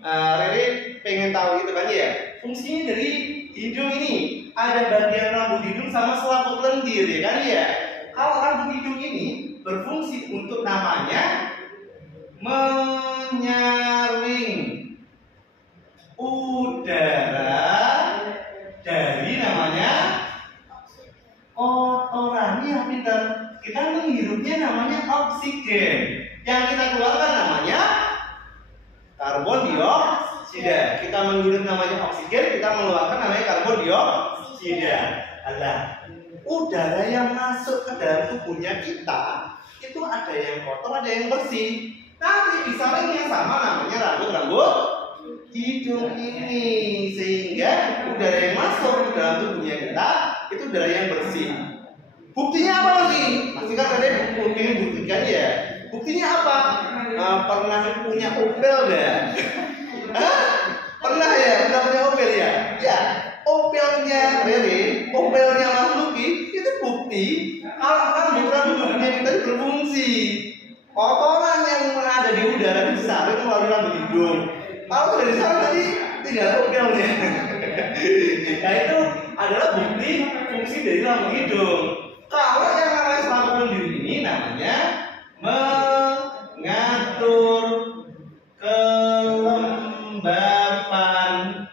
Rere pengen tahu gitu kan ya? Fungsinya dari hidung ini ada bagian rambut hidung sama selaput lendir ya kan ya? Kalau rambut hidung ini berfungsi untuk namanya menyaring udara dari namanya kotoran. Ya pintar. Kita menghirupnya namanya oksigen. Yang kita keluarkan namanya karbon dioksida. Kita menghirup namanya oksigen, kita mengeluarkan namanya karbon dioksida. Alah, udara yang masuk ke dalam tubuhnya kita itu ada yang kotor, ada yang bersih. Nanti disaringnya sama namanya rambut hidung ini, sehingga udara yang masuk ke dalam tubuhnya kita itu udara yang bersih. Buktinya apa lagi? Pasti kan kalian ingin buktikan ya. Buktinya apa? Pernah punya Opel ya? Pernah ya? Pernah punya Opel ya? Ya, Opelnya Rere, Opelnya Mas Luki itu bukti kalau rambut hidungnya kita itu berfungsi. Kotoran yang ada di udara disaring melalui rambut hidung. Kalau sudah disaring tadi tinggal Opelnya. Nah itu adalah bukti fungsi dari rambut hidung. Kalau yang namanya selaput lendir ini namanya mengatur kelembapan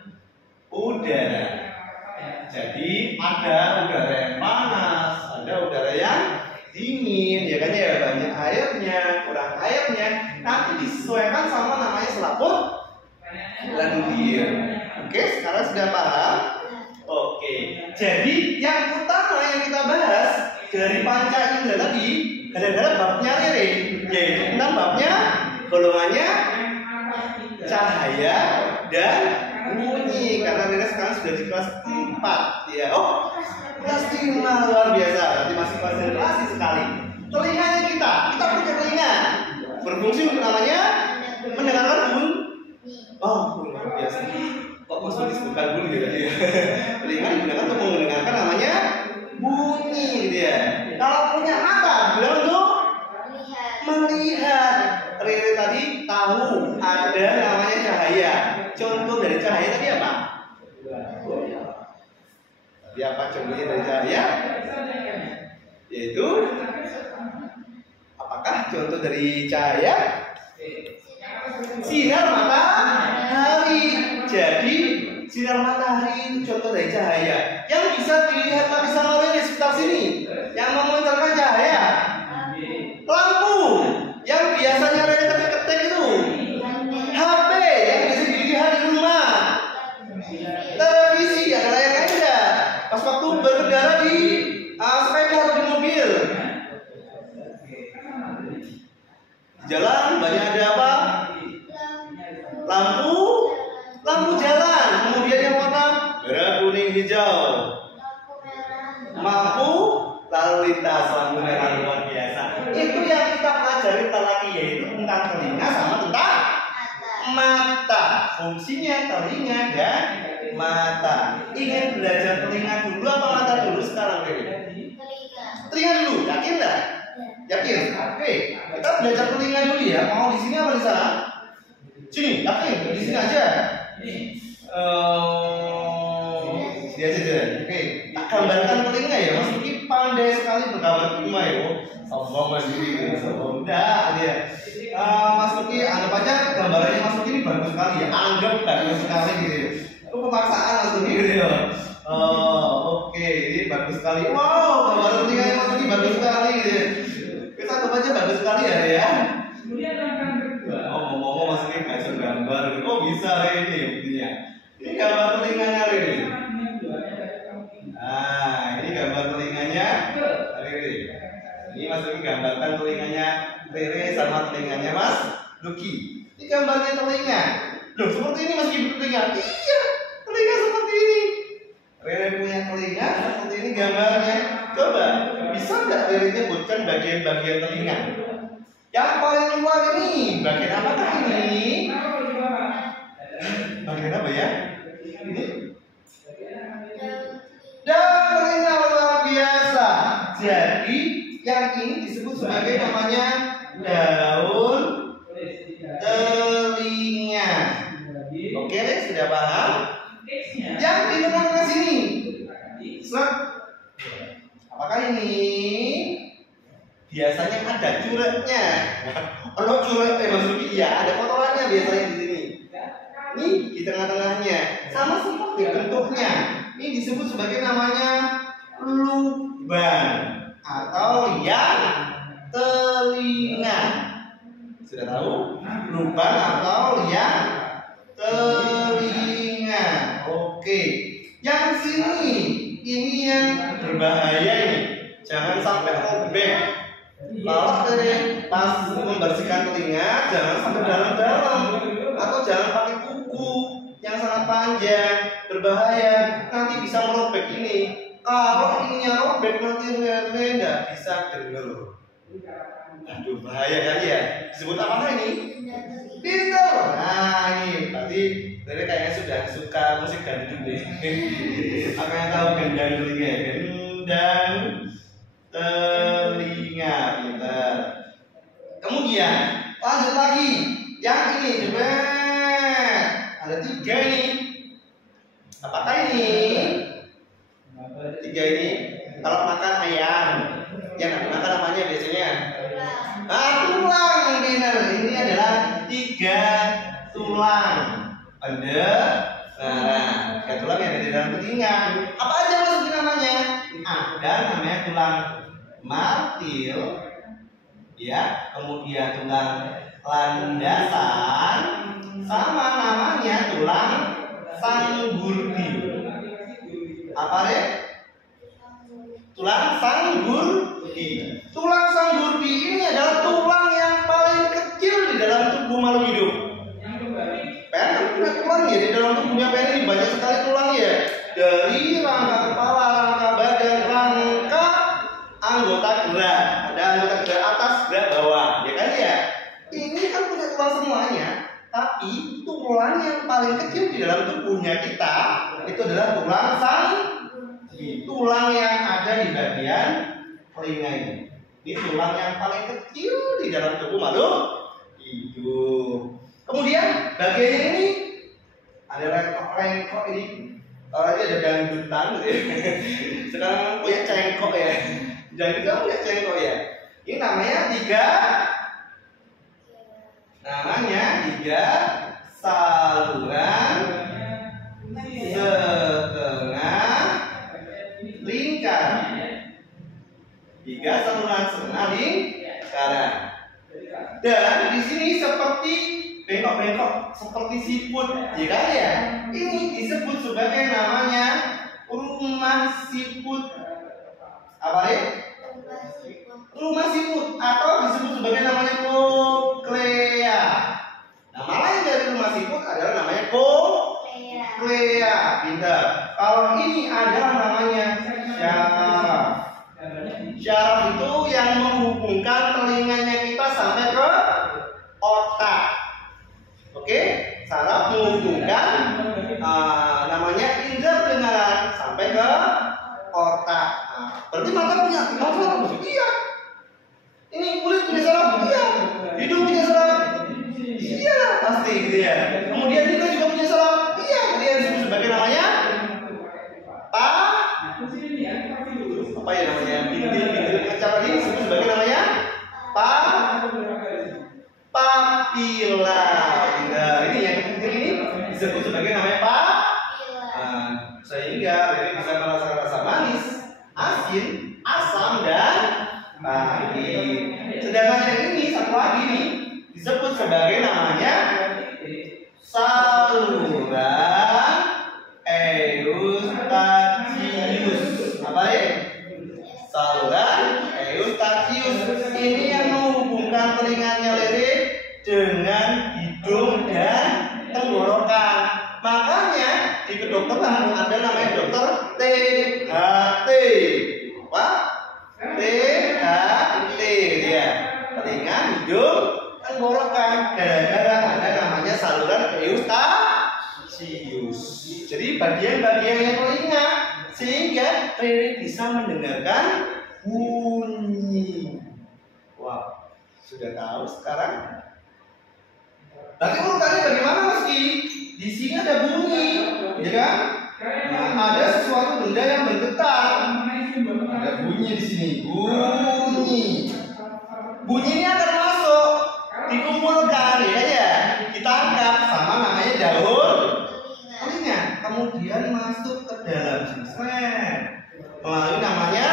udara. Jadi ada udara yang panas, ada udara yang dingin, ya kan ya, banyak airnya, kurang airnya, nanti disesuaikan sama namanya selaput lendir. Oke, sekarang sudah paham? Oke, jadi yang utama yang kita bahas dari panca indera tadi adalah babnya Rere, yaitu tentang babnya golongannya cahaya dan bunyi. Karena Rere sekarang sudah di kelas 4 ya. Oh, kelas 5 luar biasa. Nanti masih konsentrasi sekali. Telinganya kita punya telinga berfungsi untuk namanya mendengarkan bunyi. Oh, luar biasa. Kok maksudnya disebutkan bunyi tadi ya? Telinga digunakan untuk mendengarkan namanya bunyi gitu ya. Kalau punya mata bilang untuk melihat. Rere tadi tahu ada namanya cahaya. Contoh dari cahaya tadi apa? Tadi apa contohnya dari cahaya? Yaitu apakah contoh dari cahaya? Sinar matahari. Jadi sinar matahari itu contoh dari cahaya yang bisa dilihat pakai sama Rere di sekitar sini. Yang memancarkan cahaya, lampu yang biasanya Rere ketik-ketik itu, HP yang bisa dilihat di rumah, televisi ada layar kaca pas waktu berkendara di sepeda atau di mobil. Jalan banyak ada apa? Lampu jalan, kemudian yang warna merah, kuning, hijau. Lampu lalu lintas, lampu merah luar biasa. Itu yang kita pelajari tentang lagi, yaitu tentang telinga sama tentang mata. Fungsinya telinga dan mata. Ingin belajar telinga dulu apa mata dulu sekarang, Rere? Telinga dulu, yakin nggak? Yakin? Oke, kita belajar telinga dulu ya. Mau di sini apa di sana? Sini, yakin? Di sini aja. Sini aja. Oke, tak gambarkan telinga ya. Mas Luki pandai sekali bergambar telinga ya. Sombong mandiri, sombong dah dia. Mas Luki anggap aja gambarannya Mas Luki ini bagus sekali ya. Anggap bagus sekali gitu. Itu pemaksaan Mas Luki gitu ya. Oke, ini bagus sekali. Wow, gambaran telinganya Mas Luki bagus sekali gitu. Kita anggap aja bagus sekali ya. Ngomong-ngomong Mas Luki belajar gambar. Oh bisa ini buktinya. Ini gambar telinganya Rere. Nah, ini gambar telinganya Rere. Ini Mas Luki gambarkan telinganya Rere sama telinganya Mas Luki. Ini gambarnya telinga. Loh, seperti ini Mas Luki telinga. Iya, telinga seperti ini. Rere punya telinga seperti ini gambarnya. Coba, bisa nggak Rere nyebutkan bagian-bagian telinga? Yang paling luar ini, bagian apakah ini? Bagian apa ya? Ini? Dan telinga luar biasa. Jadi yang ini disebut sebagai namanya daun telinga. Oke, sudah paham? Yang di tengah-tengah sini. Set. Apakah ini? Biasanya ada cureknya. Kalau curek maksudnya iya, ada kotorannya biasanya di sini. Ini di tengah-tengahnya. Sama seperti bentuknya. Ini disebut sebagai namanya lubang atau liang telinga. Sudah tahu? Lubang atau liang telinga. Oke. Yang sini ini yang berbahaya ini. Jangan sampai robek. Kalau pas membersihkan telinga, jangan sampai dalam-dalam atau jangan pakai kuku yang sangat panjang, berbahaya. Nanti bisa merobek ini. Kalau ininya robek nanti Rere nggak bisa dengar. Aduh, bahaya kan ya? Disebut apa ini? Pintar. Nah, ini berarti Rere kayaknya sudah suka musik dangdut deh. Apa yang tahu gendang telinga? Gendang telinga, pintar. Kemudian lanjut lagi. Yang ini coba. Ada 3 ini. Apakah ini? 3 ini. Kalau makan ayam, yang dimakan namanya biasanya? Tulang, benar. Ini adalah 3 tulang. Ada. Nah, 3 tulang yang ada di dalam telinga. Apa aja maksudnya namanya? Ada namanya tulang martil, ya. Kemudian tulang landasan, sama namanya tulang sanggurdi. Apa deh? Tulang sanggurdi. Tulang sanggurdi ini adalah tulang yang paling kecil di dalam tubuh makhluk hidup. Pengen punya tulang ya di dalam tubuhnya pengen banyak sekali tulang ya. Dari rangka kepala, rangka badan, rangka anggota gerak. Ada anggota gerak atas, gerak bawah, ya kan ya? Ini kan punya tulang semuanya. Tapi tulang yang paling kecil di dalam tubuhnya kita itu adalah tulang sanggurdi. Tulang yang ada di bagian telinga ini. Ini tulang yang paling kecil di dalam tubuh makhluk hidup. Kemudian bagian ini ada rengkok ini. Ini ada dangdutan. Sekarang punya cengkok ya. Dangdutan punya cengkok ya. Ini namanya 3 saluran setengah lingkar. 3 saluran setengah lingkaran. Dan di sini seperti bengkok-bengkok seperti siput, ya kan ya? Ini disebut sebagai namanya rumah siput. Apa ya? Rumah siput atau disebut sebagai namanya koklea. Nama lain dari rumah siput adalah namanya koklea. Pintar. Kalau ini adalah namanya syaraf. Syaraf itu yang menghubungkan telinganya kita sampai ke otak. Oke, saraf menghubungkan namanya indera pendengaran sampai ke otak. Berarti mata punya saraf? Iya. Ini kulit punya saraf? Iya. Hidung punya saraf? Iya, pasti gitu ya. Kemudian kita juga punya saraf? Iya. Kemudian disebut sebagai namanya apa ya namanya? Bintil cara ini disebut sebagai namanya papila. Nah, ini yang kecil ini disebut sebagai namanya papila. Sehingga ini bisa merasakan rasa manis, asin, asam, dan pahit. Sedangkan yang ini satu lagi nih disebut sebagai namanya saluran eustachius. Apa ya? Saluran eustachius. Ini yang menghubungkan telinganya Rere dengan hidung dan tenggorokan. Makanya di kedokteran ada namanya dokter THT. Apa? THT ya. Telinga, hidung, tenggorokan. Gara-gara ada namanya saluran eustachius. Jadi bagian-bagiannya telinga sehingga Rere bisa mendengarkan bunyi. Wah, sudah tahu sekarang? Tapi urutannya bagaimana meski di sini ya kan? Nah, ada sesuatu benda yang bergetar. Ada bunyi di sini, bunyi. Bunyi ini akan masuk, dikumpulkan, ya, ditangkap sama namanya daun telinga. Kemudian masuk ke dalam sisren melalui namanya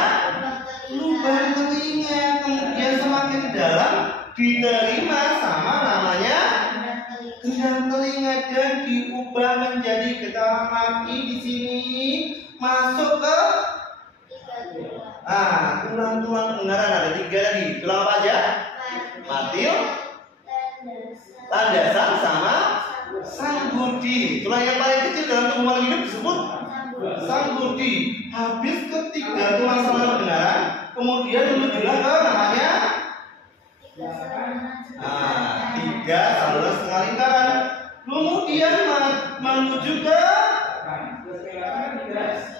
lubang telinga. Kemudian semakin dalam diterima sama namanya gendang telinga dan diubah menjadi getaran lagi di sini masuk ke tulang-tulang pendengaran. Ada 3 tadi. Tulang apa aja? Matil, landasan sama sanggurdi. Tulang yang paling kecil dalam tubuh makhluk hidup disebut sanggurdi. Habis ke 3 tulang saluran pendengaran, kemudian menujulah ke namanya 3 saluran setengah lingkaran. Kemudian menuju ke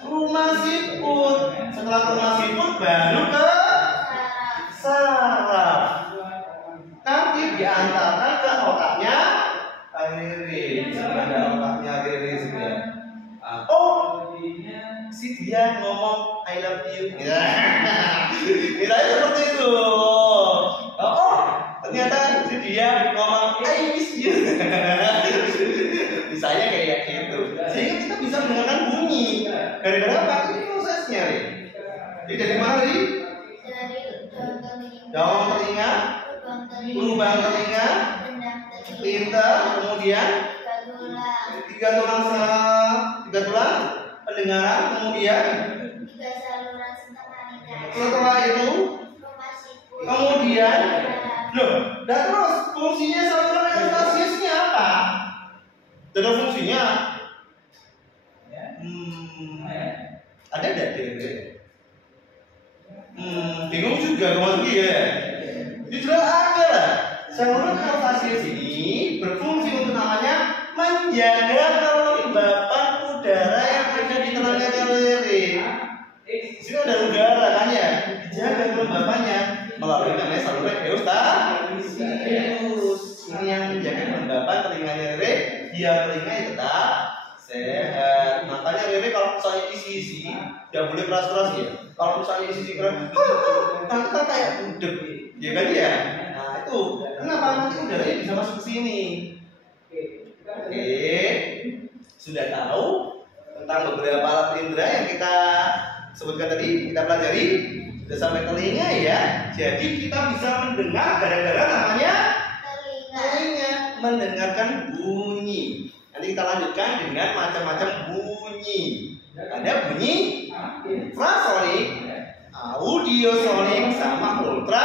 rumah siput. Setelah rumah siput baru ke saraf. Nanti diantarkan ke otaknya Riri. Ada otaknya Riri sudah. Si dia ngomong I love you. Misalnya seperti itu. Ternyata si dia ngomong I miss you. Misalnya kayak gitu. Sehingga kita bisa mendengarkan bunyi. Dari berapa? Ini prosesnya, Ri. Jadi dari mana, Ri? Daun telinga, lubang telinga, pintar, kemudian 3 tulang pendengaran, kemudian setelah itu kemudian dan terus fungsinya saluran eustachiusnya apa? Dan fungsinya ada kira-kira? Bingung juga Mas ya. Justru ada lah. Saluran eustachius ini berfungsi untuk namanya menjaga kelembapan udara yang ada di tenaga kalian. Di sini ada udara kan ya, dijaga kelembapannya melalui namanya saluran eustachius. Ini yang menjaga kelembapan telinganya Rere, biar telinganya tetap sehat. Makanya Rere kalau misalnya isi-isi, tidak boleh keras-keras ya. Kalau misalnya isi-isi keras, nanti kan kayak budek, ya kan ya. Nah itu, kenapa nanti udaranya bisa masuk ke sini? Oke, sudah tahu tentang beberapa alat indera yang kita sebutkan tadi, kita pelajari. Sudah sampai telinga ya. Jadi kita bisa mendengar gara-gara namanya telinga, mendengarkan bunyi. Nanti kita lanjutkan dengan macam-macam bunyi. Ada bunyi infrasonik, audiosonik, sama ultra